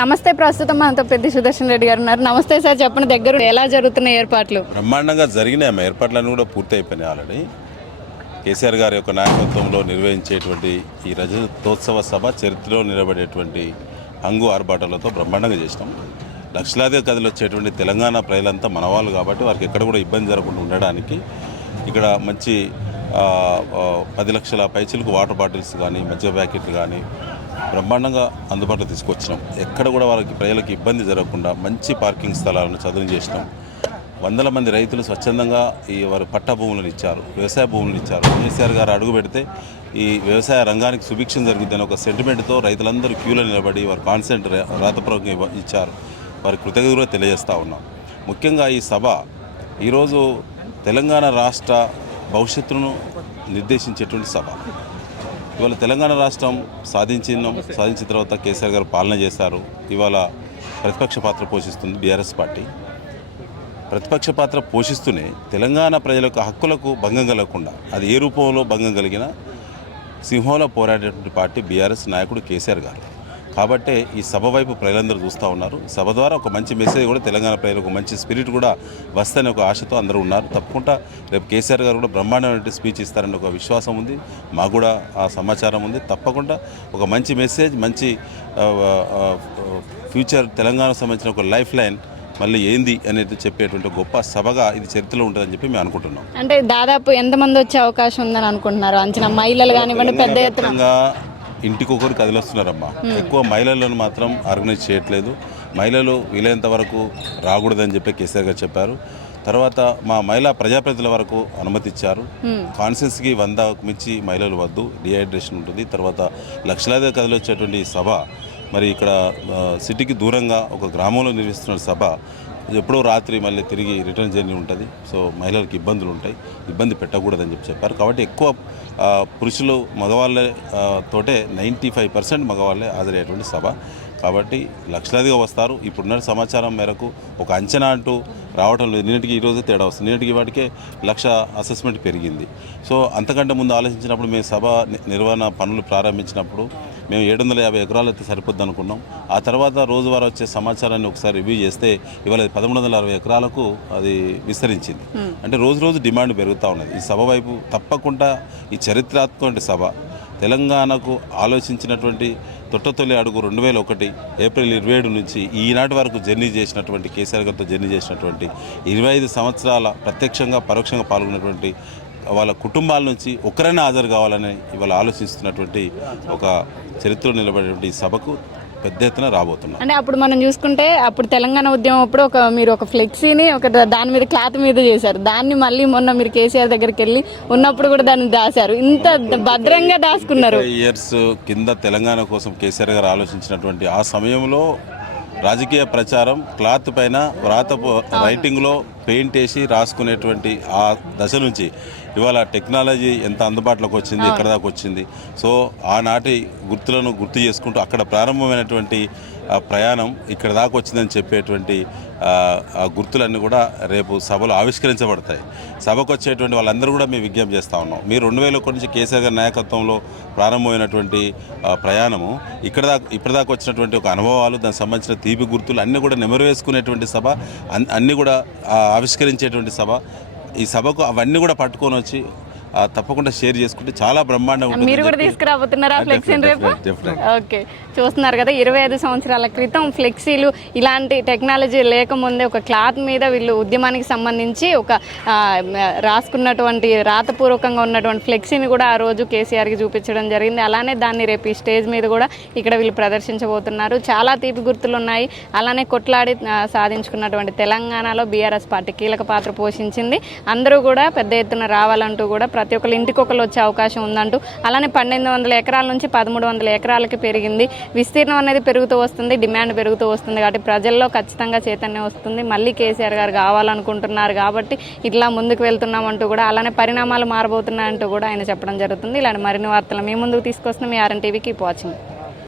నమస్తే ప్రస్తుతం మనతో పెద్ద సుదర్శన్ రెడ్డి గారు ఉన్నారు. నమస్తే సార్ చెప్పిన దగ్గర ఎలా జరుగుతున్నాయి ఏర్పాట్లు? బ్రహ్మాండంగా జరిగినాయి ఏర్పాట్లన్నీ కూడా పూర్తి అయిపోయినాయి ఆల్రెడీ కేసీఆర్ గారి యొక్క నాయకత్వంలో నిర్వహించేటువంటి ఈ రజతోత్సవ సభ చరిత్రలో నిలబడేటువంటి హంగు ఆర్భాటాలతో బ్రహ్మాండంగా చేసినాం. లక్షలాది కథలు వచ్చేటువంటి తెలంగాణ ప్రజలంతా మనవాళ్ళు కాబట్టి వారికి ఎక్కడ కూడా ఇబ్బంది జరగకుండా ఉండడానికి ఇక్కడ మంచి పది లక్షల పైచలకు వాటర్ బాటిల్స్ కానీ మధ్య ప్యాకెట్లు కానీ బ్రహ్మాండంగా అందుబాటులో తీసుకొచ్చినాం. ఎక్కడ కూడా వాళ్ళకి ప్రజలకు ఇబ్బంది జరగకుండా మంచి పార్కింగ్ స్థలాలను చదును చేసినాం. వందల మంది రైతులు స్వచ్ఛందంగా ఈ వారు పట్ట భూములను ఇచ్చారు వ్యవసాయ భూములను ఇచ్చారు. కేసీఆర్ గారు అడుగు పెడితే ఈ వ్యవసాయ రంగానికి సుభిక్షం జరుగుతుందని ఒక సెంటిమెంట్తో రైతులందరూ క్యూలో నిలబడి వారి కాన్సెంట్ రాతపూర్వకంగా ఇచ్చారు. వారి కృతజ్ఞత కూడా తెలియజేస్తూ ఉన్నాం. ముఖ్యంగా ఈ సభ ఈరోజు తెలంగాణ రాష్ట్ర భవిష్యత్తును నిర్దేశించేటువంటి సభ. ఇవాళ తెలంగాణ రాష్ట్రం సాధించిన సాధించిన తర్వాత కేసీఆర్ గారు పాలన చేశారు. ఇవాళ ప్రతిపక్ష పాత్ర పోషిస్తుంది బీఆర్ఎస్ పార్టీ. ప్రతిపక్ష పాత్ర పోషిస్తూనే తెలంగాణ ప్రజల యొక్క హక్కులకు భంగం కలగకుండా అది ఏ రూపంలో భంగం కలిగినా సింహంలో పోరాడేటువంటి పార్టీ బీఆర్ఎస్ నాయకుడు కేసీఆర్ గారు. కాబట్టే ఈ సభ వైపు ప్రజలందరూ చూస్తూ ఉన్నారు. సభ ద్వారా ఒక మంచి మెసేజ్ కూడా తెలంగాణ ప్రజలకు మంచి స్పిరిట్ కూడా వస్తనే ఒక ఆశతో అందరూ ఉన్నారు. తప్పకుండా రేపు కేసీఆర్ గారు కూడా బ్రహ్మాండమైన స్పీచ్ ఇస్తారని ఒక విశ్వాసం ఉంది. మాకు కూడా ఆ సమాచారం ఉంది. తప్పకుండా ఒక మంచి మెసేజ్ మంచి ఫ్యూచర్ తెలంగాణకు సంబంధించిన ఒక లైఫ్ లైన్ మళ్ళీ ఏంది అనేది చెప్పేటువంటి గొప్ప సభగా ఇది చరిత్రలో ఉంటుందని చెప్పి మేము అనుకుంటున్నాం. అంటే దాదాపు ఎంతమంది వచ్చే అవకాశం ఉందని అనుకుంటున్నారు? అంచనా మహిళలు కానివ్వండి పెద్ద ఎత్తున. ఇంటికి ఒకరు కదిలొస్తున్నారమ్మా ఎక్కువ మహిళలను మాత్రం ఆర్గనైజ్ చేయట్లేదు. మహిళలు వీలైనంత వరకు రాకూడదని చెప్పి కేసీఆర్ గారు చెప్పారు. తర్వాత మా మహిళా ప్రజాప్రతినిధుల వరకు అనుమతి ఇచ్చారు కాన్సెన్స్కి వందకు మించి మహిళలు వద్దు డిహైడ్రేషన్ ఉంటుంది. తర్వాత లక్షలాది ఈ సభ మరి ఇక్కడ సిటీకి దూరంగా ఒక గ్రామంలో నిర్వహిస్తున్న సభ ఎప్పుడో రాత్రి మళ్ళీ తిరిగి రిటర్న్ జర్నీ ఉంటుంది. సో మహిళలకు ఇబ్బందులు ఉంటాయి. ఇబ్బంది పెట్టకూడదని చెప్పి చెప్పారు. కాబట్టి ఎక్కువ పురుషులు మగవాళ్ళే తోటే నైంటీ ఫైవ్ పర్సెంట్ మగవాళ్ళే హాజరయ్యేటువంటి సభ. కాబట్టి లక్షలాదిగా వస్తారు. ఇప్పుడున్న సమాచారం మేరకు ఒక అంచనా అంటూ రావటం లేదు. నిన్నటికి ఈరోజు తేడా వస్తుంది. నిన్నటికి వాటికే లక్ష అసెస్మెంట్ పెరిగింది. సో అంతకంటే ముందు ఆలోచించినప్పుడు మేము సభ నిర్వహణ పనులు ప్రారంభించినప్పుడు మేము ఏడు వందల యాభై ఎకరాలు అయితే సరిపోద్ది అనుకున్నాం. ఆ తర్వాత రోజువారీ వచ్చే సమాచారాన్ని ఒకసారి రివ్యూ చేస్తే ఇవాళ పదమూడు వందల అరవై ఎకరాలకు అది విస్తరించింది. అంటే రోజు రోజు డిమాండ్ పెరుగుతూ ఉన్నది. ఈ సభ వైపు తప్పకుండా ఈ చరిత్రాత్మక సభ తెలంగాణకు ఆలోచించినటువంటి తొట్టతొలి అడుగు రెండు వేల ఒకటి ఏప్రిల్ ఇరవై ఏడు నుంచి ఈనాటి వరకు జర్నీ చేసినటువంటి కేసీఆర్ గారితో జర్నీ చేసినటువంటి ఇరవై ఐదు సంవత్సరాల ప్రత్యక్షంగా పరోక్షంగా పాల్గొన్నటువంటి వాళ్ళ కుటుంబాల నుంచి ఒకరైనా హాజరు కావాలని ఇవాళ ఆలోచిస్తున్నటువంటి ఒక చరిత్రలో నిలబడేటువంటి సభకు పెద్ద ఎత్తున రాబోతున్నారు అంటే అప్పుడు మనం చూసుకుంటే అప్పుడు తెలంగాణ ఉద్యమం అప్పుడు ఒక మీరు ఒక ఫ్లెక్సీని ఒక దాని మీద క్లాత్ మీద చేశారు. దాన్ని మళ్ళీ మొన్న మీరు కేసీఆర్ దగ్గరికి వెళ్ళి ఉన్నప్పుడు కూడా దాన్ని దాశారు. ఇంత భద్రంగా దాచుకున్నారు. ఇయర్స్ కింద తెలంగాణ కోసం కేసీఆర్ గారు ఆలోచించినటువంటి ఆ సమయంలో రాజకీయ ప్రచారం క్లాత్ పైన వ్రాత రైటింగ్లో పెయింట్ వేసి రాసుకునేటువంటి ఆ దశ నుంచి ఇవాళ టెక్నాలజీ ఎంత అందుబాటులోకి వచ్చింది ఎక్కడ దాకా వచ్చింది? సో ఆనాటి గుర్తులను గుర్తు చేసుకుంటూ అక్కడ ప్రారంభమైనటువంటి ప్రయాణం ఇక్కడ దాకా వచ్చిందని చెప్పేటువంటి గుర్తులన్నీ కూడా రేపు సభలో ఆవిష్కరించబడతాయి. సభకు వచ్చేటువంటి వాళ్ళందరూ కూడా మేము విజ్ఞప్తి చేస్తూ ఉన్నాం. మీరు రెండు వేల ఒకటి నుంచి కేసీఆర్ గారి నాయకత్వంలో ప్రారంభమైనటువంటి ప్రయాణము ఇక్కడ దాకా ఇప్పటిదాకా వచ్చినటువంటి ఒక అనుభవాలు దానికి సంబంధించిన తీపి గుర్తులు అన్నీ కూడా నెమరు వేసుకునేటువంటి సభ అన్- అన్నీ కూడా ఆవిష్కరించేటువంటి సభ. ఈ సభకు అవన్నీ కూడా పట్టుకొని వచ్చి తప్పకుండా షేర్ చేసుకుంటే చాలా బ్రహ్మాండంగా మీరు కూడా తీసుకురాబోతున్నారా ఫ్లెక్సీని రేపు? ఓకే. చూస్తున్నారు కదా ఇరవై ఐదు సంవత్సరాల క్రితం ఫ్లెక్సీలు ఇలాంటి టెక్నాలజీ లేకముందే ఒక క్లాత్ మీద వీళ్ళు ఉద్యమానికి సంబంధించి ఒక రాసుకున్నటువంటి రాతపూర్వకంగా ఉన్నటువంటి ఫ్లెక్సీని కూడా ఆ రోజు కేసీఆర్కి చూపించడం జరిగింది. అలానే దాన్ని రేపు ఈ స్టేజ్ మీద కూడా ఇక్కడ వీళ్ళు ప్రదర్శించబోతున్నారు. చాలా తీపి గుర్తులు ఉన్నాయి అలానే కొట్లాడి సాధించుకున్నటువంటి తెలంగాణలో బీఆర్ఎస్ పార్టీ కీలక పాత్ర పోషించింది. అందరూ కూడా పెద్ద ఎత్తున రావాలంటూ కూడా ప్రతి ఒక్కరు ఇంటికి ఒకరు వచ్చే అవకాశం ఉందంటూ అలానే పన్నెండు వందల ఎకరాల నుంచి పదమూడు వందల ఎకరాలకి పెరిగింది. విస్తీర్ణం అనేది పెరుగుతూ వస్తుంది డిమాండ్ పెరుగుతూ వస్తుంది కాబట్టి ప్రజల్లో ఖచ్చితంగా చైతన్యం వస్తుంది. మళ్ళీ కేసీఆర్ గారు కావాలనుకుంటున్నారు కాబట్టి ఇట్లా ముందుకు వెళ్తున్నామంటూ కూడా అలానే పరిణామాలు మారబోతున్నాయంటూ కూడా ఆయన చెప్పడం జరుగుతుంది. ఇలాంటి మరిన్ని వార్తలు మీ ముందుకు తీసుకొస్తున్న మీ ఆర్ఎన్ టీవీకి వాచింగ్.